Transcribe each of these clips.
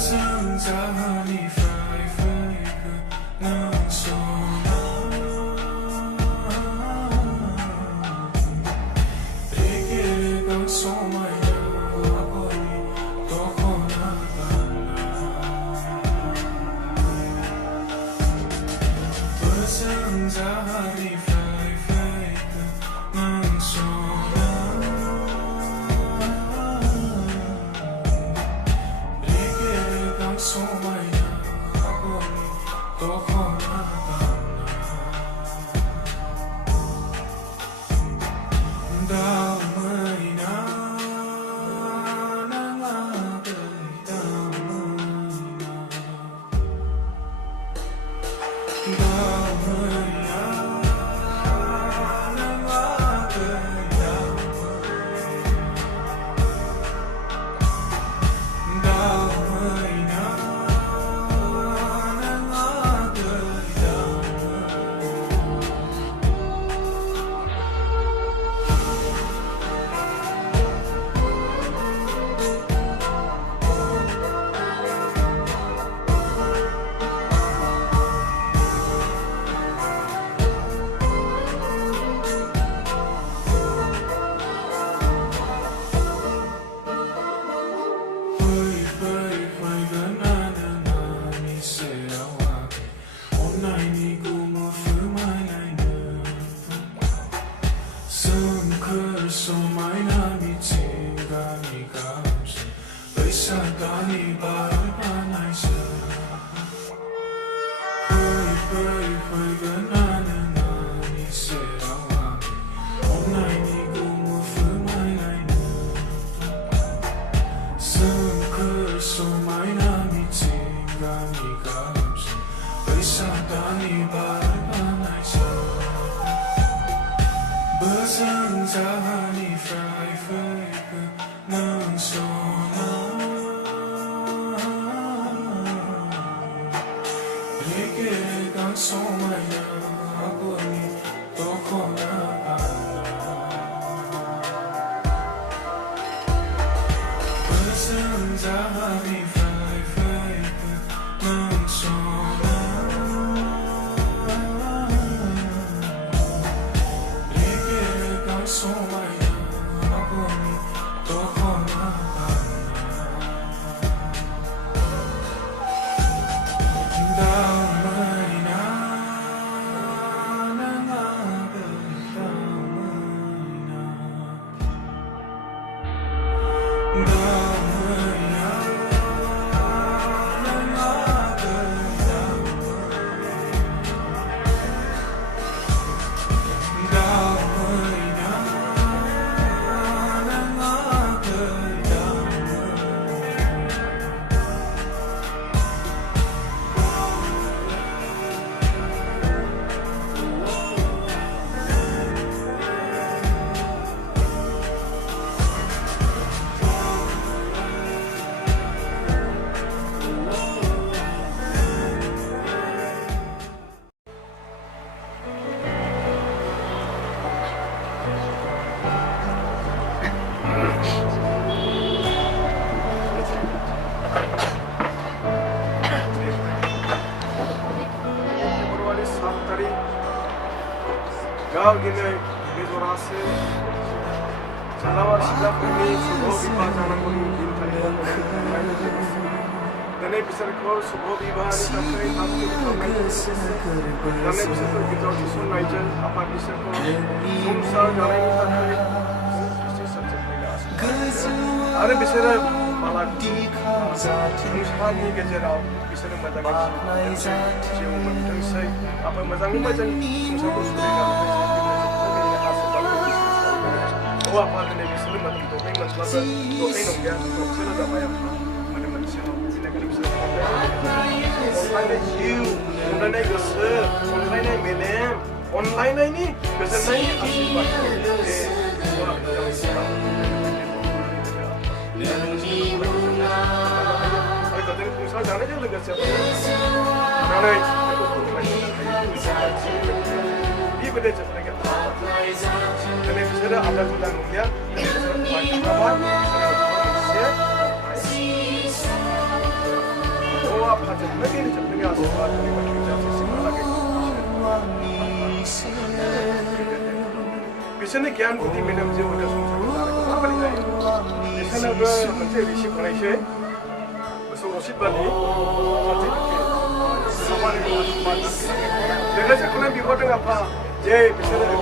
想再和你分一分一个能说Perché non so mai a poi tocco una不想再和你分一分一个能说So mai ako toko na damay na nangagay damay na nangagay सोमखोर समायना मिथिंगानि गाबजों बैसाग दाननि बार बारनायजों फैगोन आंनि सेराव अननायनि गुमु फोरमायलायनो सोमखोर समायना मिथिंगानि गाबजों बैसाग दाननि बार बारनायजों बोजों जाहानिफ्राय फैगोन नों सना रेगे रेगां समायना आगरनि दख'ना गानना बोजों जाहानिफ्राय फैगोन नों सना समायना आगरनि दख'ना गानना दाउ मैना नों आगै दाउ मैना दाउ मैना नों आगै दाउ मैना दाउ गाव दिनै बे जरासे सालावार सिख्लाफोरनि शुभ बिबाह जानांगौनि दिन थायो दिनै बिसोरखौ शुभ बिबाहनि थाखाय थांखि खालामनायजों लोगोसे दिनै बिसोरखौ गेजेराव थिसननायजों आफा बिसोरखौ संसार जानायनि थाखाय आरो बिसोरो मालाखि संसारनि गेजेराव बिसोरो मोजाङै जिउ मोनथोंसै आफा मोजाङै मोजां संसारखौ सोलिनो Oh, apa ada yang bisa lemak untuk main masalah doain dong ya, doain ada apa ya? Mana manusia ini kan bisa online you, online gesel, online menem, online ini gesel ini asli banget. Wah, jangan salah. Ayo kita tengok misal jangan aja lega siapa. Jangan. Ini beda cerita lagi. Jadi bisa ada tulang mulia, kawan, oh apa saja lagi ini cerita asal dari macam semua lagi. Biasanya kian putih minum je udah susah. Apa lagi? Biasanya ada macam risik mana sih? Besok rosid balik. Sama ni. Dengan cakap nabi kau dengar apa? Jay, biasanya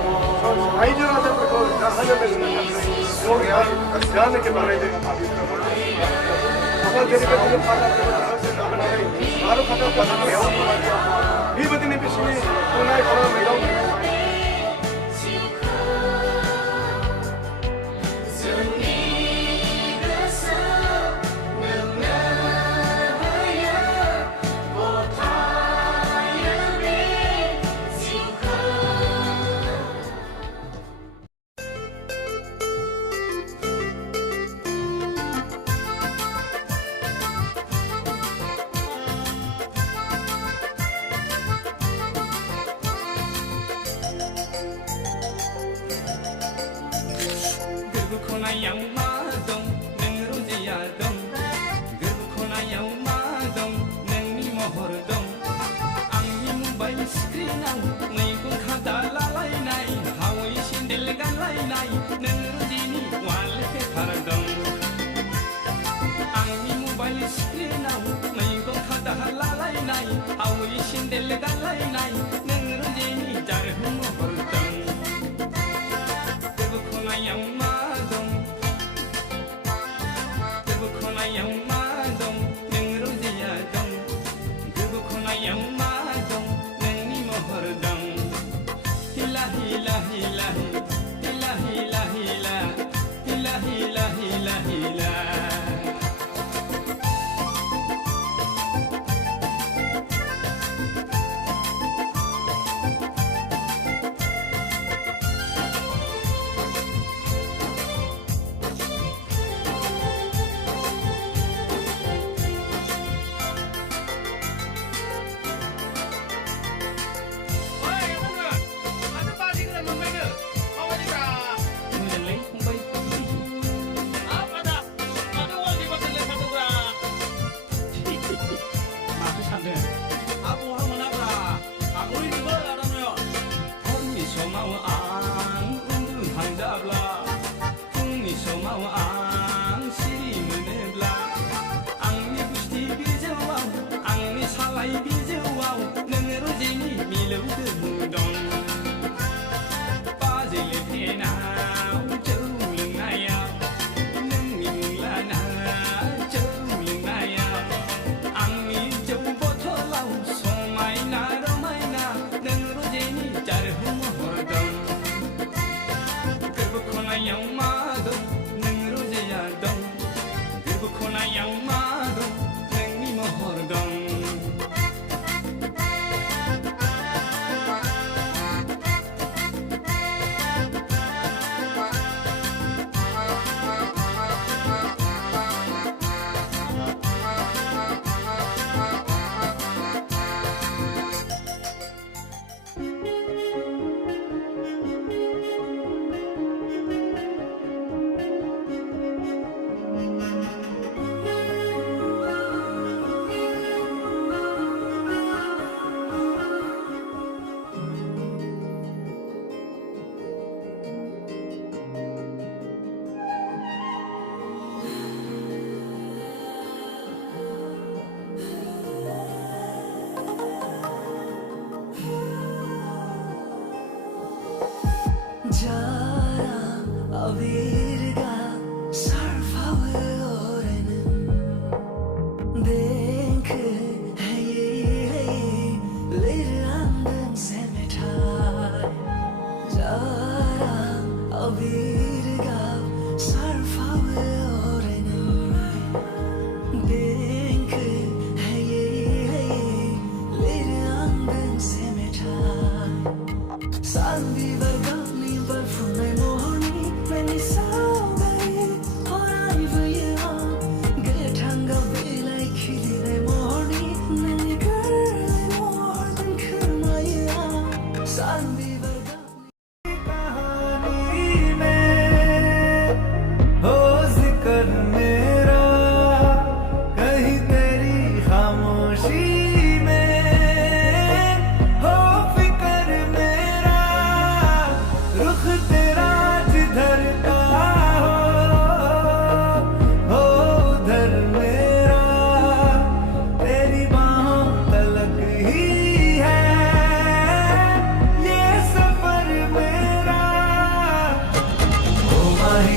aja ada betul. Hanya dengan so ya, jangan ke mana je. Apa jadi kita pada baru kata pada mewah. Ini begini bisni, tunai orang mewah.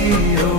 hero.